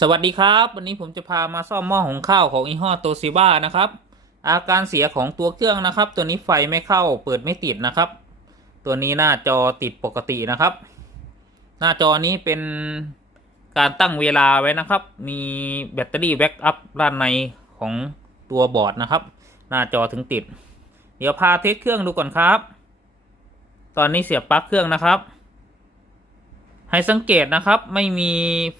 สวัสดีครับวันนี้ผมจะพามาซ่อมหม้อหุงข้าวของยี่ห้อโตชิบ้านะครับอาการเสียของตัวเครื่องนะครับตัวนี้ไฟไม่เข้าเปิดไม่ติดนะครับตัวนี้หน้าจอติดปกตินะครับหน้าจอนี้เป็นการตั้งเวลาไว้นะครับมีแบตเตอรี่แบ็กอัพด้านในของตัวบอร์ดนะครับหน้าจอถึงติดเดี๋ยวพาเทสเครื่องดูก่อนครับตอนนี้เสียบปลั๊กเครื่องนะครับให้สังเกตนะครับไม่มี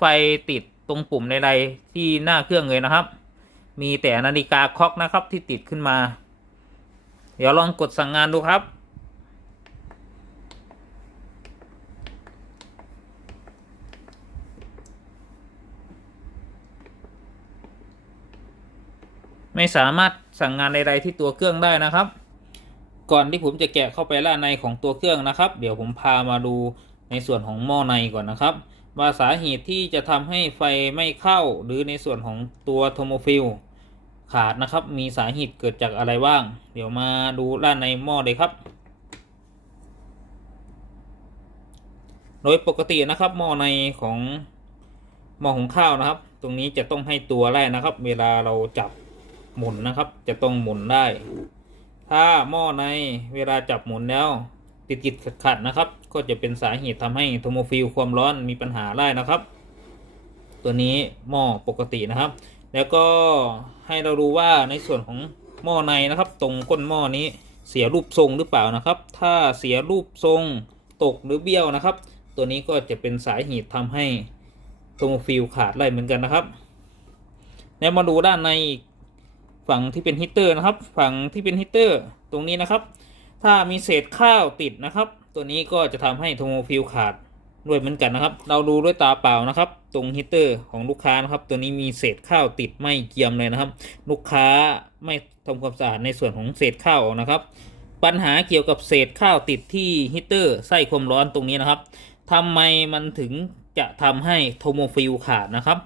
ไฟติดตรงปุ่มใดๆที่หน้าเครื่องเลยนะครับมีแต่นาฬิกาคล็อกนะครับที่ติดขึ้นมาเดี๋ยวลองกดสั่งงานดูครับไม่สามารถสั่งงานใดๆที่ตัวเครื่องได้นะครับก่อนที่ผมจะแกะเข้าไปด้านในของตัวเครื่องนะครับเดี๋ยวผมพามาดูในส่วนของหม้อในก่อนนะครับว่าสาเหตุที่จะทำให้ไฟไม่เข้าหรือในส่วนของตัวโทโมฟิลขาดนะครับมีสาเหตุเกิดจากอะไรบ้างเดี๋ยวมาดูด้านในหม้อเลยครับโดยปกตินะครับหม้อในของหม้อหุงข้าวนะครับตรงนี้จะต้องให้ตัวแรกนะครับเวลาเราจับหมุนนะครับจะต้องหมุนได้ถ้าหม้อในเวลาจับหมุนแล้วติดขัดนะครับก็จะเป็นสาเหตุทำให้โทโมฟิลความร้อนมีปัญหาได้นะครับตัวนี้หม้อปกตินะครับแล้วก็ให้เราดูว่าในส่วนของหม้อในนะครับตรงก้นหม้อนี้เสียรูปทรงหรือเปล่านะครับถ้าเสียรูปทรงตกหรือเบี้ยวนะครับตัวนี้ก็จะเป็นสาเหตุทำให้โทโมฟิลขาดได้เหมือนกันนะครับแล้วมาดูด้านในฝั่งที่เป็นฮีตเตอร์นะครับฝั่งที่เป็นฮีตเตอร์ตรงนี้นะครับถ้ามีเศษข้าวติดนะครับตัวนี้ก็จะทำให้โทโมฟิลขาดด้วยเหมือนกันนะครับเราดูด้วยตาเปล่านะครับตรงฮีตเตอร์ของลูกค้านะครับตัวนี้มีเศษข้าวติดไม่เกียมเลยนะครับลูกค้าไม่ทำความสะอาดในส่วนของเศษข้าวนะครับปัญหาเกี่ยวกับเศษข้าวติดที่ฮีตเตอร์ไส้ความร้อนตรงนี้นะครับทำไมมันถึงจะทำให้โทโมฟิลขาดนะครับ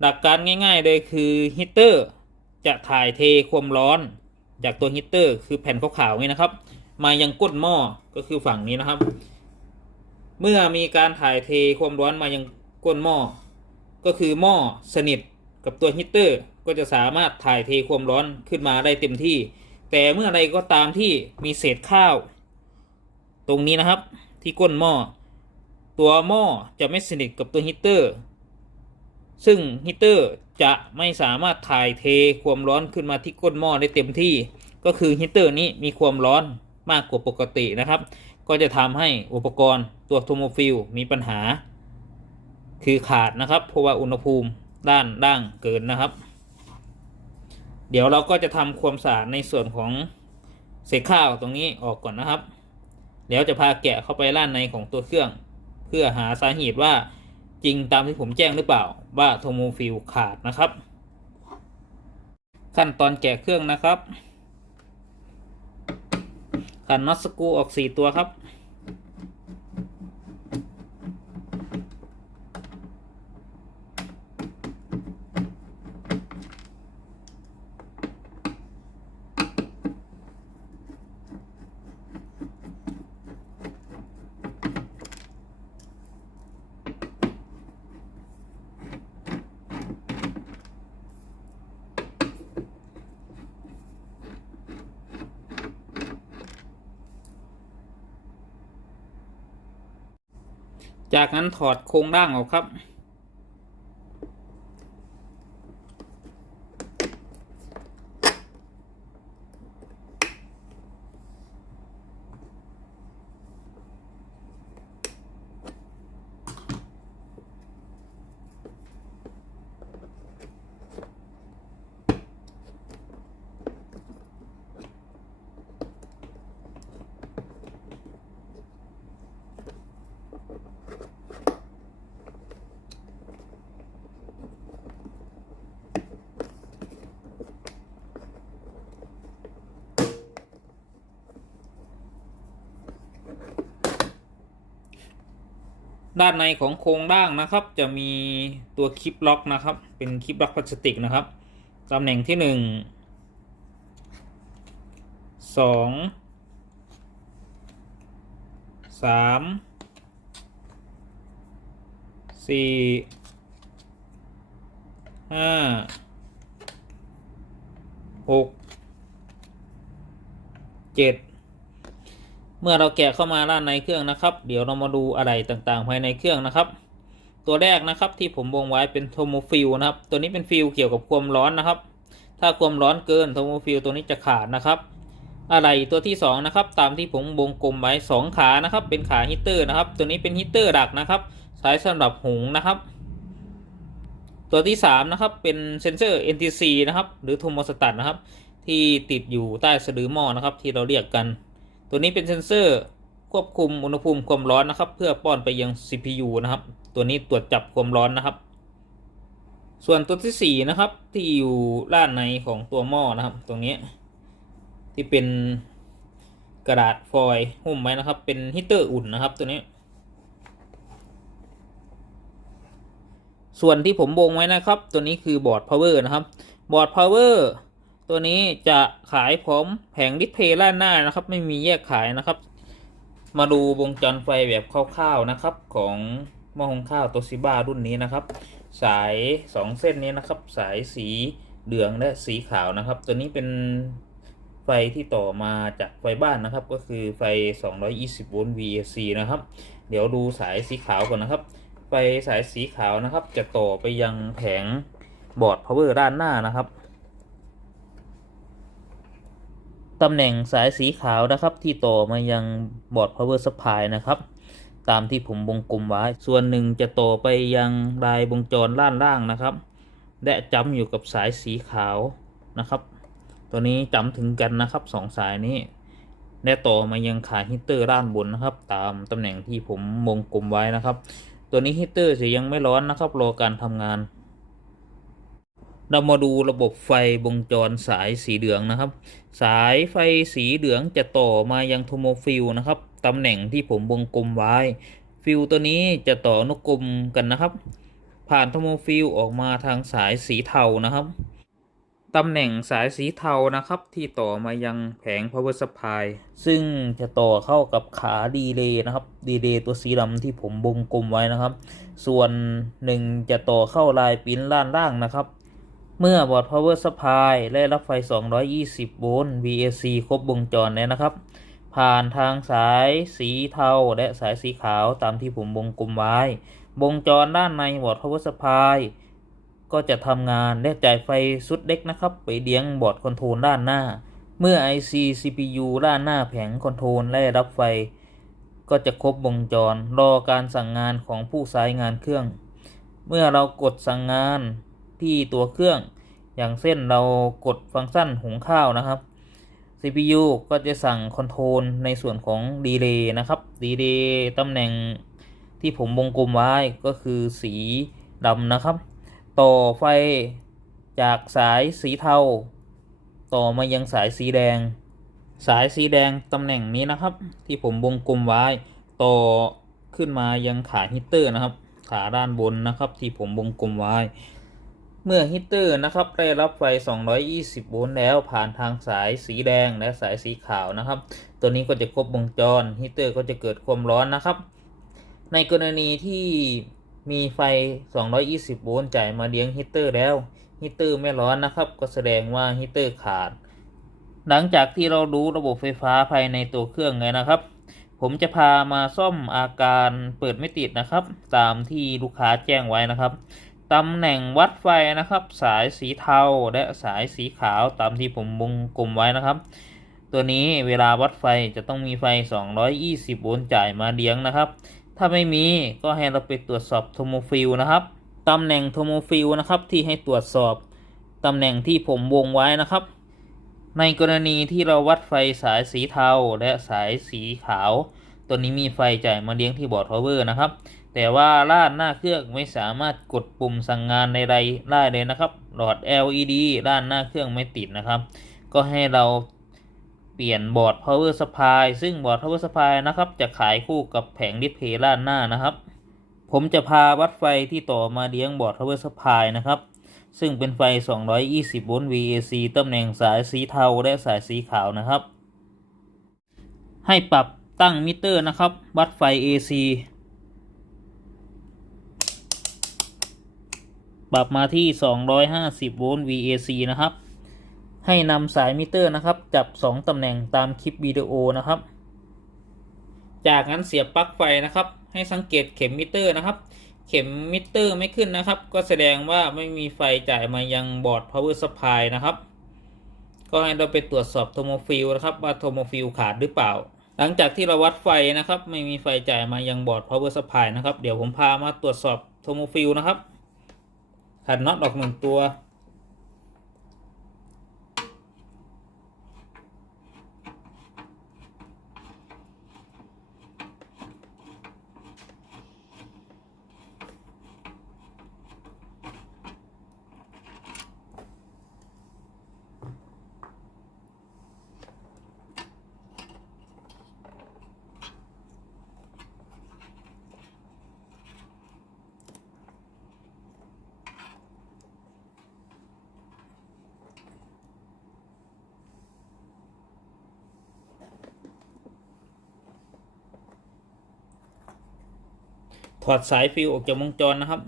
หลักการง่ายๆเลยคือฮีตเตอร์จะถ่ายเทความร้อนจากตัวฮีตเตอร์คือแผ่นขาวๆนี่นะครับมายังก้นหม้อก็คือฝั่งนี้นะครับเมื่อมีการถ่ายเทความร้อนมายังก้นหม้อก็คือหม้อสนิทกับตัวฮีตเตอร์ก็จะสามารถถ่ายเทความร้อนขึ้นมาได้เต็มที่แต่เมื่อไรก็ตามที่มีเศษข้าวตรงนี้นะครับที่ก้นหม้อตัวหม้อจะไม่สนิทกับตัวฮีตเตอร์ซึ่งฮีตเตอร์จะไม่สามารถถ่ายเทความร้อนขึ้นมาที่ก้นหม้อได้เต็มที่ก็คือฮีตเตอร์นี้มีความร้อนมากกว่าปกตินะครับก็จะทำให้อุปกรณ์ตัวโทโมฟิลมีปัญหาคือขาดนะครับเพราะว่าอุณหภูมิด้านล่างเกินนะครับเดี๋ยวเราก็จะทำความสะอาดในส่วนของเศษข้าวตรงนี้ออกก่อนนะครับเดี๋ยวจะพาแกะเข้าไปด้านในของตัวเครื่องเพื่อหาสาเหตุว่าจริงตามที่ผมแจ้งหรือเปล่าว่าโทโมฟิลขาดนะครับขั้นตอนแกะเครื่องนะครับขันน็อตสกรูออก4ตัวครับจากนั้นถอดโครงร่างออกครับด้านในของโครงร่างนะครับจะมีตัวคลิปล็อกนะครับเป็นคลิปล็อกพลาสติกนะครับตำแหน่งที่1 2 3 4 ห้าหกเจ็ดเมื่อเราแกะเข้ามาด้านในเครื่องนะครับ เดี๋ยวเรามาดูอะไรต่างๆภายในเครื่องนะครับ ตัวแรกนะครับที่ผมวงไว้เป็นโทโมฟิลนะครับตัวนี้เป็นฟิลเกี่ยวกับความร้อนนะครับถ้าความร้อนเกินโทโมฟิลตัวนี้จะขาดนะครับอะไรตัวที่2นะครับตามที่ผมวงกลมไว้2ขานะครับเป็นขาฮีตเตอร์นะครับตัวนี้เป็นฮีตเตอร์ดักนะครับใช้สำหรับหุงนะครับตัวที่3นะครับเป็นเซนเซอร์ NTC นะครับหรือโทโมสตัตนะครับที่ติดอยู่ใต้สะดือหม้อนะครับที่เราเรียกกันตัวนี้เป็นเซนเซอร์ควบคุมอุณหภูมิความร้อนนะครับเพื่อป้อนไปยัง CPU นะครับตัวนี้ตรวจจับความร้อนนะครับส่วนตัวที่4นะครับที่อยู่ด้านในของตัวหม้อนะครับตรงนี้ที่เป็นกระดาษฟอยล์หุ้มไว้นะครับเป็นฮีตเตอร์อุ่นนะครับตัวนี้ส่วนที่ผมวงไว้นะครับตัวนี้คือบอร์ดพาวเวอร์นะครับบอร์ดพาวเวอร์ตัวนี้จะขายพร้อมแผงดิสเพย์ด้านหน้านะครับไม่มีแยกขายนะครับมาดูวงจรไฟแบบคร่าวๆนะครับของหม้อหุงข้าวโตชิบะรุ่นนี้นะครับสาย2เส้นนี้นะครับสายสีเหลืองและสีขาวนะครับตัวนี้เป็นไฟที่ต่อมาจากไฟบ้านนะครับก็คือไฟ220โวลต์ VAC นะครับเดี๋ยวดูสายสีขาวก่อนนะครับไฟสายสีขาวนะครับจะต่อไปยังแผงบอร์ดพาวเวอร์ด้านหน้านะครับตำแหน่งสายสีขาวนะครับที่ต่อมายังบอร์ด power supply นะครับตามที่ผมวงกลมไว้ส่วนหนึ่งจะต่อไปยังรายวงจรด้านล่างนะครับและจำอยู่กับสายสีขาวนะครับตัวนี้จำถึงกันนะครับ2สายนี้และต่อมายังขาฮีตเตอร์ด้านบนนะครับตามตำแหน่งที่ผมวงกลมไว้นะครับตัวนี้ฮีตเตอร์จะยังไม่ร้อนนะครับรอการทำงานเรามาดูระบบไฟวงจรสายสีเหลืองนะครับสายไฟสีเหลืองจะต่อมายังโทโมฟิลนะครับตำแหน่งที่ผมวงกลมไว้ฟิลตัวนี้จะต่ออนุกรมกันนะครับผ่านโทโมฟิลออกมาทางสายสีเทานะครับตำแหน่งสายสีเทานะครับที่ต่อมายังแผง power supply ซึ่งจะต่อเข้ากับขาดีเลย์นะครับดีเลย์ตัวสีดำที่ผมวงกลมไว้นะครับส่วนหนึ่งจะต่อเข้าลายปิ้นด้านล่างนะครับเมื่อบอร์ด power supply ได้รับไฟ220โวลต์ VAC ครบวงจรแล้วนะครับผ่านทางสายสีเทาและสายสีขาวตามที่ผมวงกลมไว้วงจรด้านในบอร์ด power supply ก็จะทำงานและจ่ายไฟสุดเล็กนะครับไปเลี้ยงบอร์ดคอนโทรลด้านหน้าเมื่อ IC CPU ด้านหน้าแผงคอนโทรลได้รับไฟก็จะครบวงจรรอการสั่งงานของผู้ใช้งานเครื่องเมื่อเรากดสั่งงานที่ตัวเครื่องอย่างเช่นเรากดฟังก์ชันหุงข้าวนะครับ CPU ก็จะสั่งคอนโทรลในส่วนของดีเลย์นะครับดีเลย์ตำแหน่งที่ผมวงกลมไว้ก็คือสีดำนะครับต่อไฟจากสายสีเทาต่อมายังสายสีแดงสายสีแดงตำแหน่งนี้นะครับที่ผมวงกลมไว้ต่อขึ้นมายังขาฮีตเตอร์นะครับขาด้านบนนะครับที่ผมวงกลมไว้เมื่อฮีตเตอร์นะครับได้รับไฟ220โวลต์แล้วผ่านทางสายสีแดงและสายสีขาวนะครับตัวนี้ก็จะครบวงจรฮีตเตอร์ก็จะเกิดความร้อนนะครับในกรณีที่มีไฟ220โวลต์จ่ายมาเลี้ยงฮีตเตอร์แล้วฮีตเตอร์ไม่ร้อนนะครับก็แสดงว่าฮีตเตอร์ขาดหลังจากที่เรารู้ระบบไฟฟ้าภายในตัวเครื่องไงนะครับผมจะพามาซ่อมอาการเปิดไม่ติดนะครับตามที่ลูกค้าแจ้งไว้นะครับตำแหน่งวัดไฟนะครับสายสีเทาและสายสีขาวตามที่ผมวงกลมไว้นะครับตัวนี้เวลาวัดไฟจะต้องมีไฟ220โวลต์จ่ายมาเลี้ยงนะครับถ้าไม่มีก็ให้เราไปตรวจสอบโทโมฟิลนะครับตำแหน่งโทโมฟิลนะครับที่ให้ตรวจสอบตำแหน่งที่ผมวงไว้นะครับในกรณีที่เราวัดไฟสายสีเทาและสายสีขาวตัวนี้มีไฟจ่ายมาเลี้ยงที่บอร์ดพาวเวอร์นะครับแต่ว่าด้านหน้าเครื่องไม่สามารถกดปุ่มสั่งงานใดๆได้เลยนะครับหลอด LED ด้านหน้าเครื่องไม่ติดนะครับก็ให้เราเปลี่ยนบอร์ด power supply ซึ่งบอร์ด power supply นะครับจะขายคู่กับแผงดิสเพย์ด้านหน้านะครับผมจะพาวัดไฟที่ต่อมาเลี้ยงบอร์ด power supply นะครับซึ่งเป็นไฟ220โวลต์ VAC ตำแหน่งสายสีเทาและสายสีขาวนะครับให้ปรับตั้งมิเตอร์นะครับวัดไฟ AC ปรับมาที่250โวลต์ VAC นะครับให้นำสายมิเตอร์นะครับจับ2ตำแหน่งตามคลิปวิดีโอนะครับจากนั้นเสียบปลั๊กไฟนะครับให้สังเกตเข็มมิเตอร์นะครับเข็มมิเตอร์ไม่ขึ้นนะครับก็แสดงว่าไม่มีไฟจ่ายมายังบอร์ด power supply นะครับก็ให้เราไปตรวจสอบโทโมฟิลนะครับว่าโทโมฟิลขาดหรือเปล่าหลังจากที่เราวัดไฟนะครับไม่มีไฟจ่ายมายังบอร์ด power supply นะครับเดี๋ยวผมพามาตรวจสอบโทโมฟิลนะครับขันน็อตออก1ตัวถอดสายฟิวออกจากวงจรนะครับ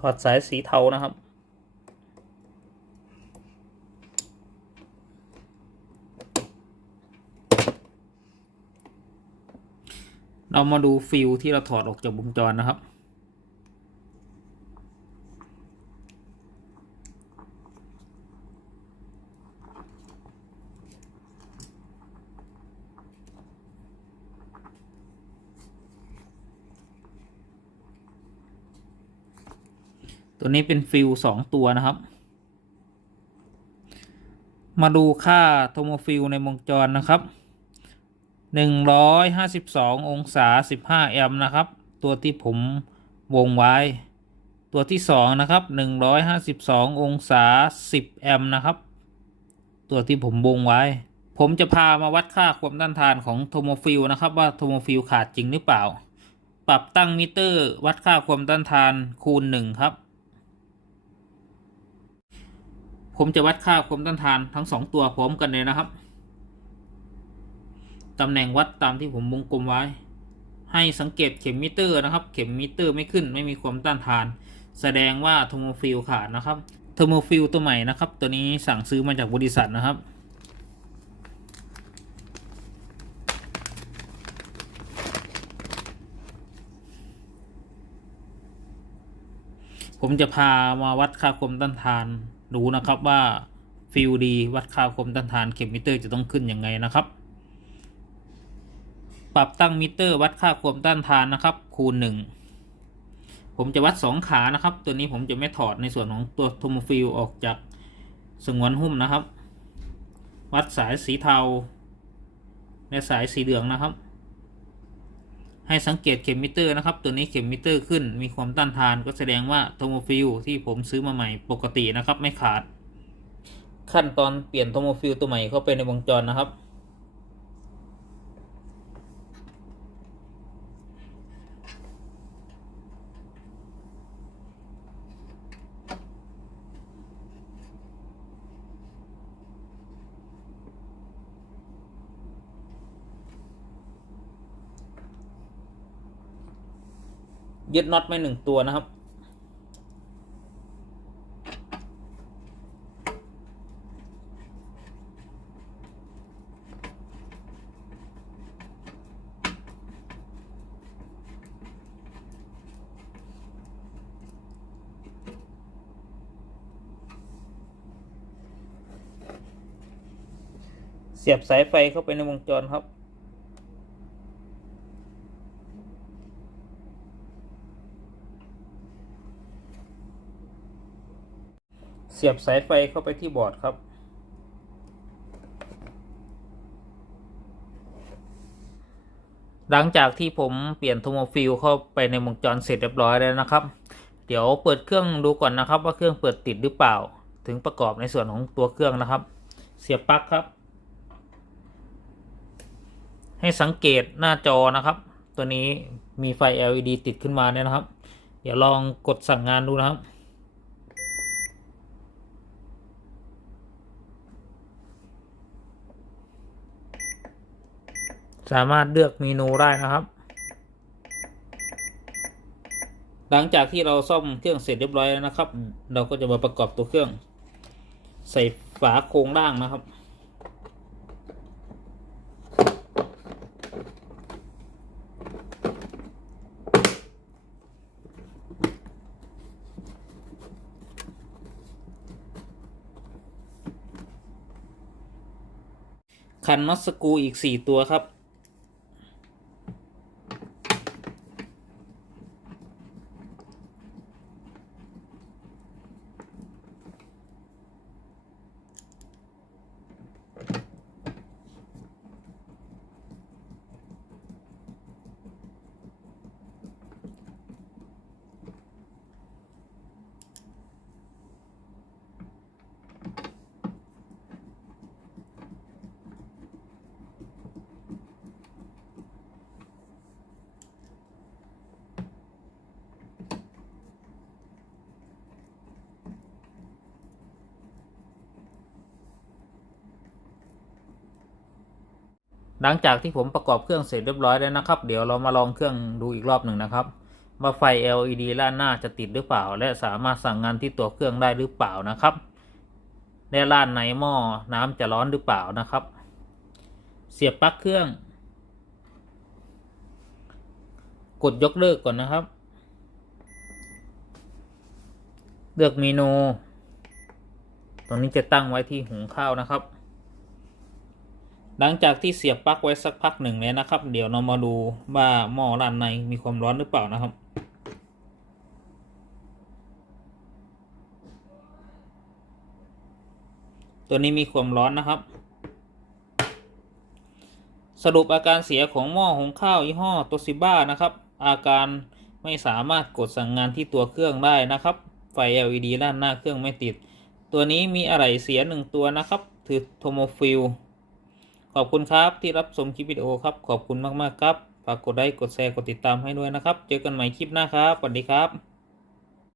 ถอดสายสีเทานะครับเรามาดูฟิวที่เราถอดออกจากวงจรนะครับตัวนี้เป็นฟิว2ตัวนะครับมาดูค่าโทโมฟิลในวงจรนะครับ152องศา15แอมป์นะครับตัวที่ผมวงไว้ตัวที่2นะครับ152องศา10แอมป์นะครับตัวที่ผมวงไว้ผมจะพามาวัดค่าความต้านทานของโทโมฟิลนะครับว่าโทโมฟิลขาดจริงหรือเปล่าปรับตั้งมิเตอร์วัดค่าความต้านทานคูณ1ครับผมจะวัดค่าความต้านทานทั้ง2ตัวพร้อมกันเลยนะครับตำแหน่งวัดตามที่ผมวงกลมไว้ให้สังเกตเข็มมิเตอร์นะครับเข็มมิเตอร์ไม่ขึ้นไม่มีความต้านทานแสดงว่าโทโมฟิลขาดนะครับโทโมฟิลตัวใหม่นะครับตัวนี้สั่งซื้อมาจากบริษัทนะครับผมจะพามาวัดค่าความต้านทานดูนะครับว่าฟิลดีวัดค่าความต้านทานเข็มมิเตอร์จะต้องขึ้นยังไงนะครับปรับตั้งมิเตอร์วัดค่าความต้านทานนะครับคูณ1ผมจะวัด2ขานะครับตัวนี้ผมจะไม่ถอดในส่วนของตัวโทโมฟิลออกจากสงวนหุ้มนะครับวัดสายสีเทาและสายสีเหลืองนะครับให้สังเกตเข็มมิเตอร์นะครับตัวนี้เข็มมิเตอร์ขึ้นมีความต้านทานก็แสดงว่าโทโมฟิลที่ผมซื้อมาใหม่ปกตินะครับไม่ขาดขั้นตอนเปลี่ยนโทโมฟิลตัวใหม่เข้าไปในวงจรนะครับยึดน็อตไว้1ตัวนะครับเสียบสายไฟเข้าไปในวงจรครับเสียบสายไฟเข้าไปที่บอร์ดครับหลังจากที่ผมเปลี่ยนโทโมฟิลเข้าไปในวงจรเสร็จเรียบร้อยแล้วนะครับเดี๋ยวเปิดเครื่องดูก่อนนะครับว่าเครื่องเปิดติดหรือเปล่าถึงประกอบในส่วนของตัวเครื่องนะครับเสียบปลั๊กครับให้สังเกตหน้าจอนะครับตัวนี้มีไฟ LED ติดขึ้นมาเนี่ยนะครับ เดี๋ยวลองกดสั่งงานดูนะครับสามารถเลือกเมนูได้นะครับหลังจากที่เราซ่อมเครื่องเสร็จเรียบร้อยแล้วนะครับเราก็จะมาประกอบตัวเครื่องใส่ฝาโครงล่างนะครับขันน็อตสกรูอีก4ตัวครับหลังจากที่ผมประกอบเครื่องเสร็จเรียบร้อยแล้วนะครับเดี๋ยวเรามาลองเครื่องดูอีกรอบหนึ่งนะครับว่าไฟ LED ด้านหน้าจะติดหรือเปล่าและสามารถสั่งงานที่ตัวเครื่องได้หรือเปล่านะครับและด้านในหม้อน้ำจะร้อนหรือเปล่านะครับเสียบปลั๊กเครื่องกดยกเลิกก่อนนะครับเลือกเมนูตรงนี้จะตั้งไว้ที่หุงข้าวนะครับหลังจากที่เสียบปลั๊กไว้สักพักหนึ่งแล้วนะครับเดี๋ยวเรามาดูว่าหม้อด้านในมีความร้อนหรือเปล่านะครับตัวนี้มีความร้อนนะครับสรุปอาการเสียของหม้อหุงข้าวยี่ห้อโตชิบ้านะครับอาการไม่สามารถกดสั่งงานที่ตัวเครื่องได้นะครับไฟ LED ด้านหน้าเครื่องไม่ติดตัวนี้มีอะไรเสีย1ตัวนะครับคือโทโมฟิลขอบคุณครับที่รับชมคลิปวิดีโอครับขอบคุณมากๆครับฝากกดไลค์กดแชร์กดติดตามให้ด้วยนะครับเจอกันใหม่คลิปหน้าครับสวัสดีครับ